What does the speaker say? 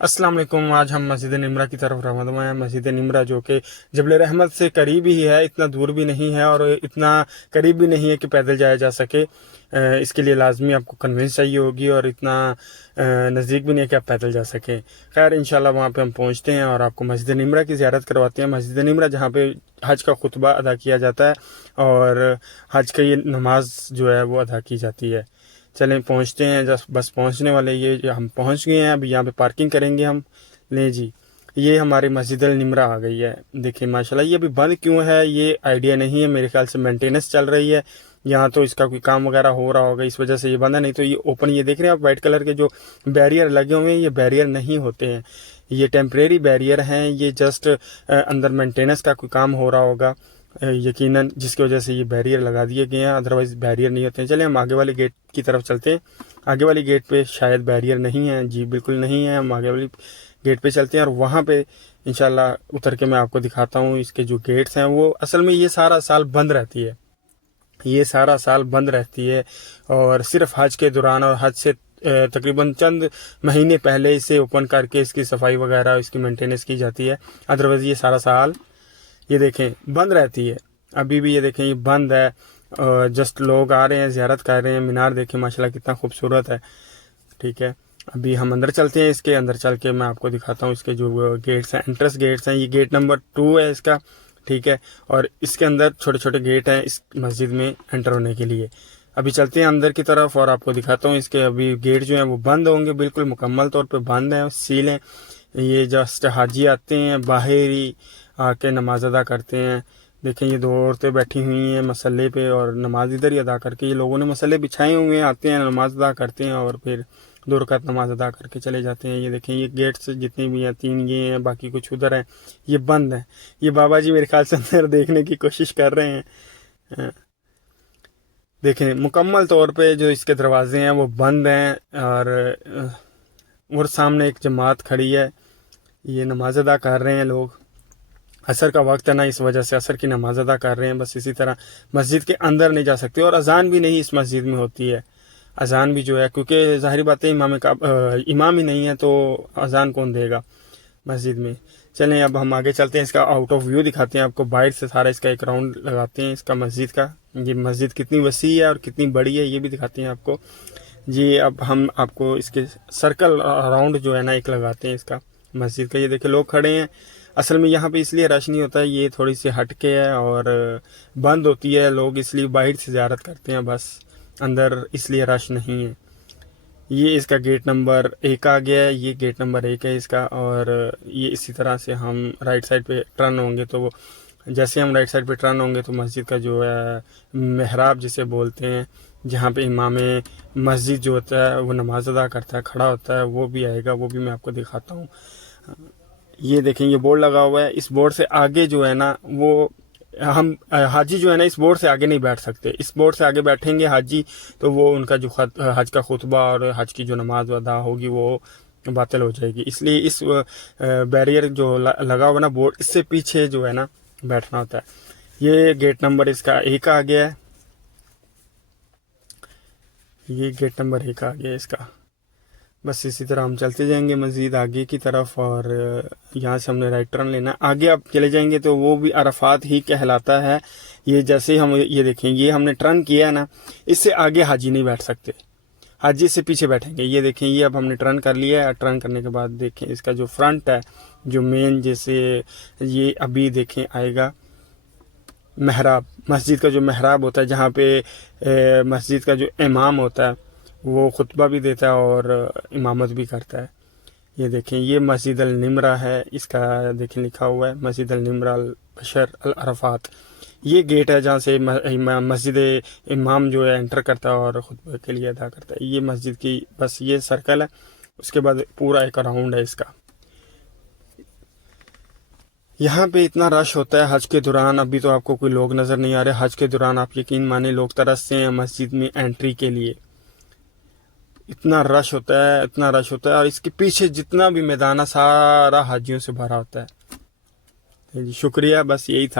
अस्सलाम वालेकुम। आज हम मस्जिद निमरा की तरफ रवाना हैं। मस्जिद निमरा जो कि जबल रहमत से करीब ही है, इतना दूर भी नहीं है और इतना करीब भी नहीं है कि पैदल जाया जा सके। इसके लिए लाजमी आपको कन्वेंस चाहिए होगी और इतना नज़दीक भी नहीं है कि आप पैदल जा सकें। खैर इंशाल्लाह वहाँ पे हम पहुँचते हैं और आपको मस्जिद निमरा की ज़ियारत करवाते हैं। मस्जिद निमरा जहाँ पे हज का खुतबा अदा किया जाता है और हज का ये नमाज जो है वो अदा की जाती है। चलें पहुंचते हैं, जस्ट बस पहुंचने वाले, ये हम पहुंच गए हैं। अभी यहाँ पे पार्किंग करेंगे हम। ले जी, ये हमारी मस्जिद अल निमरा आ गई है। देखिए माशाल्लाह, ये अभी बंद क्यों है ये आइडिया नहीं है, मेरे ख्याल से मेंटेनेंस चल रही है यहाँ, तो इसका कोई काम वगैरह हो रहा होगा, इस वजह से ये बंद है। नहीं तो ये ओपन, ये देख रहे हैं आप वाइट कलर के जो बैरियर लगे हुए हैं, ये बैरियर नहीं होते हैं, ये टेम्परेरी बैरियर हैं। ये जस्ट अंदर मेंटेनेंस का कोई काम हो रहा होगा यकीनन, जिसकी वजह से ये बैरियर लगा दिए गए हैं, अदरवाइज बैरियर नहीं होते हैं। चलिए हम आगे वाले गेट की तरफ चलते हैं। आगे वाली गेट पे शायद बैरियर नहीं है, जी बिल्कुल नहीं है। हम आगे वाली गेट पे चलते हैं और वहाँ पे इंशाल्लाह उतर के मैं आपको दिखाता हूँ इसके जो गेट्स हैं। वो असल में ये सारा साल बंद रहती है, ये सारा साल बंद रहती है और सिर्फ हज के दौरान और हज से तकरीबन चंद महीने पहले इसे ओपन करके इसकी सफाई वगैरह, इसकी मेंटेनेंस की जाती है। अदरवाइज ये सारा साल ये देखें बंद रहती है। अभी भी ये देखें ये बंद है। जस्ट लोग आ रहे हैं, ज़ियारत कर रहे हैं। मीनार देखें माशाल्लाह कितना खूबसूरत है। ठीक है, अभी हम अंदर चलते हैं। इसके अंदर चल के मैं आपको दिखाता हूँ इसके जो गेट्स हैं, एंट्रेंस गेट्स हैं। ये गेट नंबर 2 है इसका, ठीक है। और इसके अंदर छोटे छोटे गेट हैं इस मस्जिद में एंटर होने के लिए। अभी चलते हैं अंदर की तरफ और आपको दिखाता हूँ इसके अभी गेट जो हैं वो बंद होंगे, बिल्कुल मुकम्मल तौर पे बंद हैं, सील हैं। ये जस्ट हाजी आते हैं, बाहर ही आके नमाज अदा करते हैं। देखें ये 2 औरतें बैठी हुई हैं मसल्ले पे और नमाज इधर ही अदा करके, ये लोगों ने मसल्ले बिछाए हुए हैं, आते हैं नमाज अदा करते हैं और फिर 2 रकात नमाज अदा करके चले जाते हैं। ये देखें ये गेट्स जितने भी हैं, 3 ये हैं, बाकी कुछ उधर हैं, ये बंद है। ये बाबा जी मेरे ख्याल से अंदर देखने की कोशिश कर रहे हैं। देखें मुकम्मल तौर पे जो इसके दरवाजे हैं वो बंद हैं और सामने एक जमात खड़ी है, ये नमाज अदा कर रहे हैं लोग। असर का वक्त है ना, इस वजह से असर की नमाज अदा कर रहे हैं। बस इसी तरह मस्जिद के अंदर नहीं जा सकते और अजान भी नहीं इस मस्जिद में होती है। अजान भी जो है, क्योंकि ज़ाहिर बात है इमाम ही नहीं है तो अजान कौन देगा मस्जिद में। चलें अब हम आगे चलते हैं, इसका आउट ऑफ व्यू दिखाते हैं आपको, बाहर से सारा इसका एक राउंड लगाते हैं इसका मस्जिद का। ये मस्जिद कितनी वसी है और कितनी बड़ी है ये भी दिखाते हैं आपको जी। अब हम आपको इसके सर्कल राउंड जो है ना एक लगाते हैं इसका मस्जिद का। ये देखिए लोग खड़े हैं। असल में यहाँ पे इसलिए रश नहीं होता है, ये थोड़ी सी हटके है और बंद होती है, लोग इसलिए बाहर से ज़ियारत करते हैं, बस अंदर इसलिए रश नहीं है। ये इसका गेट नंबर 1 आ गया है, ये गेट नंबर 1 है इसका। और ये इसी तरह से हम राइट साइड पे टर्न होंगे तो जैसे हम राइट साइड पे टर्न होंगे तो मस्जिद का जो है महराब जिसे बोलते हैं, जहाँ पे इमाम मस्जिद जो होता है वो नमाज अदा करता है, खड़ा होता है, वो भी आएगा, वो भी मैं आपको दिखाता हूँ। ये देखें ये बोर्ड लगा हुआ है, इस बोर्ड से आगे जो है ना वो हम हाजी जो है ना इस बोर्ड से आगे नहीं बैठ सकते। इस बोर्ड से आगे बैठेंगे हाजी तो वो उनका जो हज का खुतबा और हज की जो नमाज अदा होगी वो बातिल हो जाएगी। इसलिए इस बैरियर जो लगा हुआ ना बोर्ड, इससे पीछे जो है ना बैठना होता है। ये गेट नंबर इसका 1 आ गया है, ये गेट नंबर 1 आ गया है इसका। बस इसी तरह हम चलते जाएंगे मज़ीद आगे की तरफ और यहाँ से हमने राइट टर्न लेना। आगे आप चले जाएंगे तो वो भी अरफात ही कहलाता है। ये जैसे हम ये देखें ये हमने टर्न किया है ना, इससे आगे हाजी नहीं बैठ सकते, हाजी से पीछे बैठेंगे। ये देखें ये अब हमने टर्न कर लिया है। टर्न करने के बाद देखें इसका जो फ्रंट है, जो मेन, जैसे ये अभी देखें आएगा महराब, मस्जिद का जो महराब होता है, जहाँ पे मस्जिद का जो इमाम होता है वो खुतबा भी देता है और इमामत भी करता है। ये देखें ये मस्जिद अल निमरा है, इसका देखें लिखा हुआ है मस्जिद अल निमरा अल बशर अल अरफात। ये गेट है जहाँ से मस्जिद इमाम जो है एंटर करता है और खुतबे के लिए अदा करता है। ये मस्जिद की बस ये सर्कल है, उसके बाद पूरा एक राउंड है इसका। यहाँ पे इतना रश होता है हज के दौरान। अभी तो आपको कोई लोग नज़र नहीं आ रहे, हज के दौरान आप यकीन माने लोग तरसते हैं मस्जिद में एंट्री के लिए, इतना रश होता है, इतना रश होता है। और इसके पीछे जितना भी मैदान है सारा हाजियों से भरा होता है। जी शुक्रिया, बस यही था।